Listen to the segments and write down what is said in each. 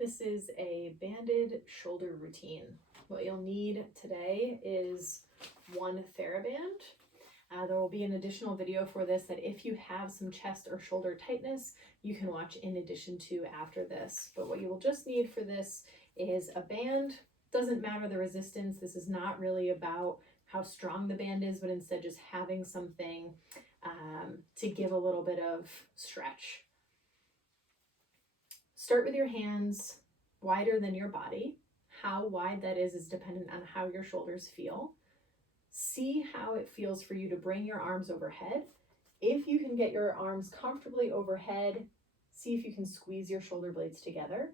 This is a banded shoulder routine. What you'll need today is one TheraBand. There will be an additional video for this that if you have some chest or shoulder tightness, you can watch in addition to after this. But what you will just need for this is a band. Doesn't matter the resistance. This is not really about how strong the band is, but instead just having something to give a little bit of stretch. Start with your hands wider than your body. How wide that is dependent on how your shoulders feel. See how it feels for you to bring your arms overhead. If you can get your arms comfortably overhead, see if you can squeeze your shoulder blades together.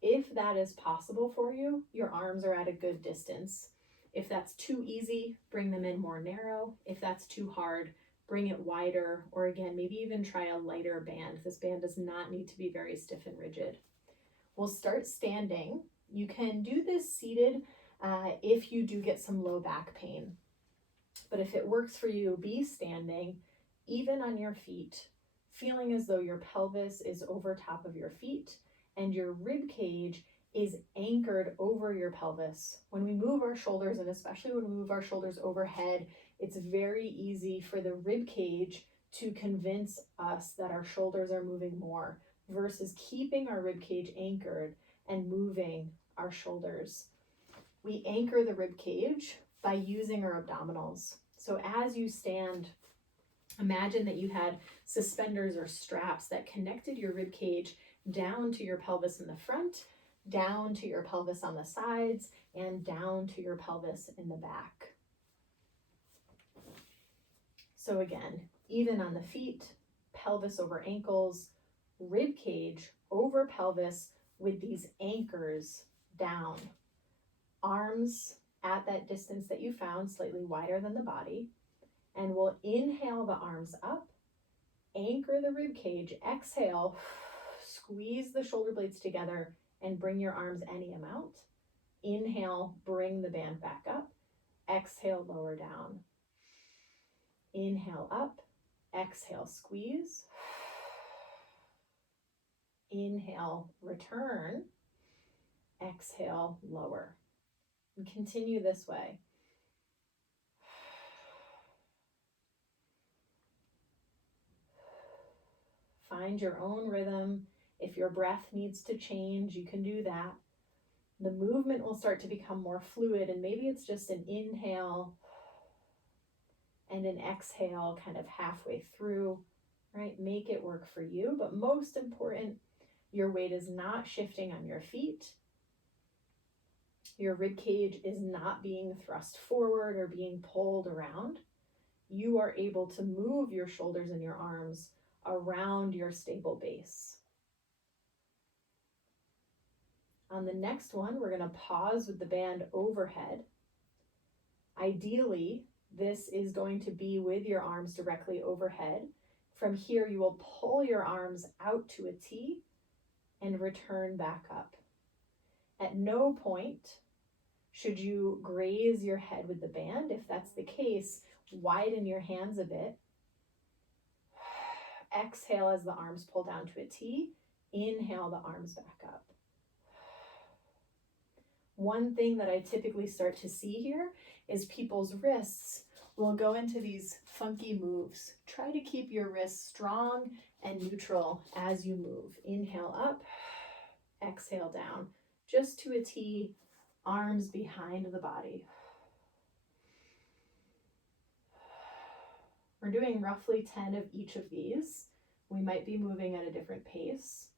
If that is possible for you, your arms are at a good distance. If that's too easy, bring them in more narrow. If that's too hard, bring it wider, or again, maybe even try a lighter band. This band does not need to be very stiff and rigid. We'll start standing. You can do this seated if you do get some low back pain. But if it works for you, be standing, even on your feet, feeling as though your pelvis is over top of your feet and your rib cage is anchored over your pelvis. When we move our shoulders, and especially when we move our shoulders overhead, it's very easy for the rib cage to convince us that our shoulders are moving more versus keeping our rib cage anchored and moving our shoulders. We anchor the rib cage by using our abdominals. So as you stand, imagine that you had suspenders or straps that connected your rib cage down to your pelvis in the front, down to your pelvis on the sides, and down to your pelvis in the back. So again, even on the feet, pelvis over ankles, rib cage over pelvis with these anchors down. Arms at that distance that you found, slightly wider than the body. And we'll inhale the arms up, anchor the rib cage, exhale, squeeze the shoulder blades together and bring your arms any amount. Inhale, bring the band back up. Exhale, lower down. Inhale up, exhale, squeeze. Inhale, return. Exhale, lower. And continue this way. Find your own rhythm. If your breath needs to change, you can do that. The movement will start to become more fluid, and maybe it's just an inhale and an exhale kind of halfway through, right? Make it work for you, but most important, your weight is not shifting on your feet. Your rib cage is not being thrust forward or being pulled around. You are able to move your shoulders and your arms around your stable base. On the next one, we're going to pause with the band overhead. Ideally, this is going to be with your arms directly overhead. From here, you will pull your arms out to a T and return back up. At no point should you graze your head with the band. If that's the case, widen your hands a bit. Exhale as the arms pull down to a T. Inhale the arms back up. One thing that I typically start to see here is people's wrists will go into these funky moves. Try to keep your wrists strong and neutral as you move. Inhale up, exhale down, just to a T, arms behind the body. We're doing roughly 10 of each of these. We might be moving at a different pace.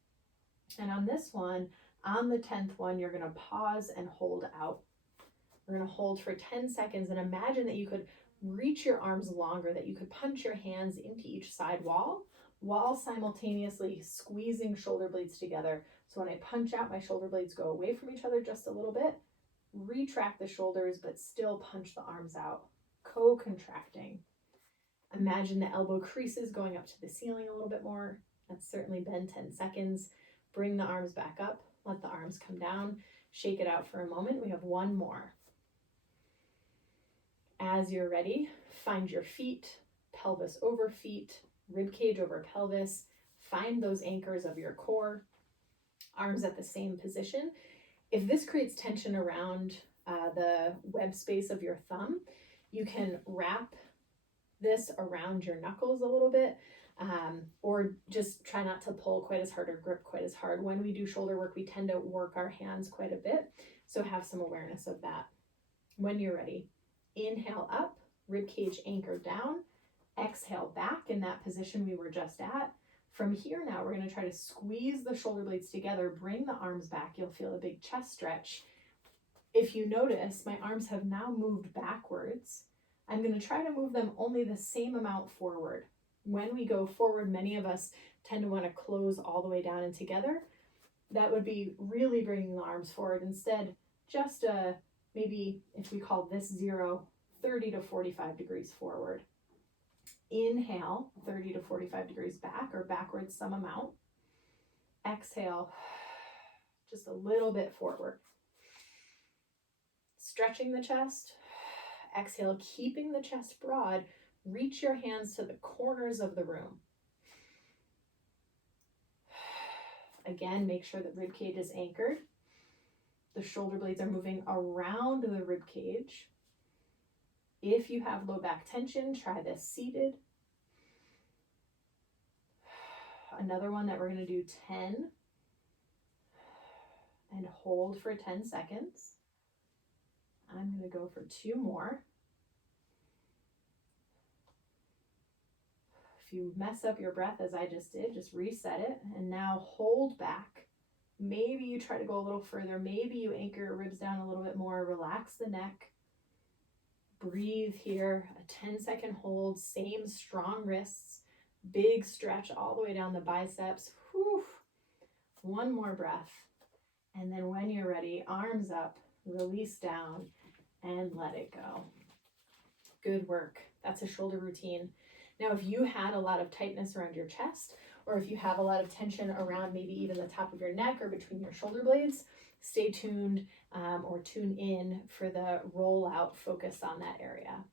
And on this one, on the 10th one, you're going to pause and hold out. We're going to hold for 10 seconds and imagine that you could reach your arms longer, that you could punch your hands into each side wall while simultaneously squeezing shoulder blades together. So when I punch out, my shoulder blades go away from each other just a little bit, retract the shoulders, but still punch the arms out, co-contracting. Imagine the elbow creases going up to the ceiling a little bit more. That's certainly been 10 seconds. Bring the arms back up, let the arms come down, shake it out for a moment. We have one more. As you're ready, find your feet, pelvis over feet, rib cage over pelvis. Find those anchors of your core. Arms at the same position. If this creates tension around the web space of your thumb, you can wrap this around your knuckles a little bit, or just try not to pull quite as hard or grip quite as hard. When we do shoulder work, we tend to work our hands quite a bit, so have some awareness of that. When you're ready, inhale up, rib cage anchored down, exhale back in that position we were just at. From here now, we're going to try to squeeze the shoulder blades together, bring the arms back. You'll feel a big chest stretch. If you notice, my arms have now moved backwards. I'm going to try to move them only the same amount forward. When we go forward, many of us tend to want to close all the way down and together. That would be really bringing the arms forward. Instead, just maybe, if we call this 0, 30 to 45 degrees forward. Inhale, 30 to 45 degrees back or backwards some amount. Exhale, just a little bit forward. Stretching the chest. Exhale, keeping the chest broad. Reach your hands to the corners of the room. Again, make sure that rib cage is anchored. The shoulder blades are moving around the rib cage. If you have low back tension, try this seated. Another one that we're going to do 10 and hold for 10 seconds. I'm going to go for 2 more. If you mess up your breath as I just did, just reset it and now hold back. Maybe you try to go a little further. Maybe you anchor your ribs down a little bit more. Relax the neck. Breathe here, a 10-second hold, same strong wrists, big stretch all the way down the biceps. Whew. One more breath. And then when you're ready, arms up, release down, and let it go. Good work. That's a shoulder routine. Now, if you had a lot of tightness around your chest, or if you have a lot of tension around maybe even the top of your neck or between your shoulder blades, stay tuned or tune in for the rollout focus on that area.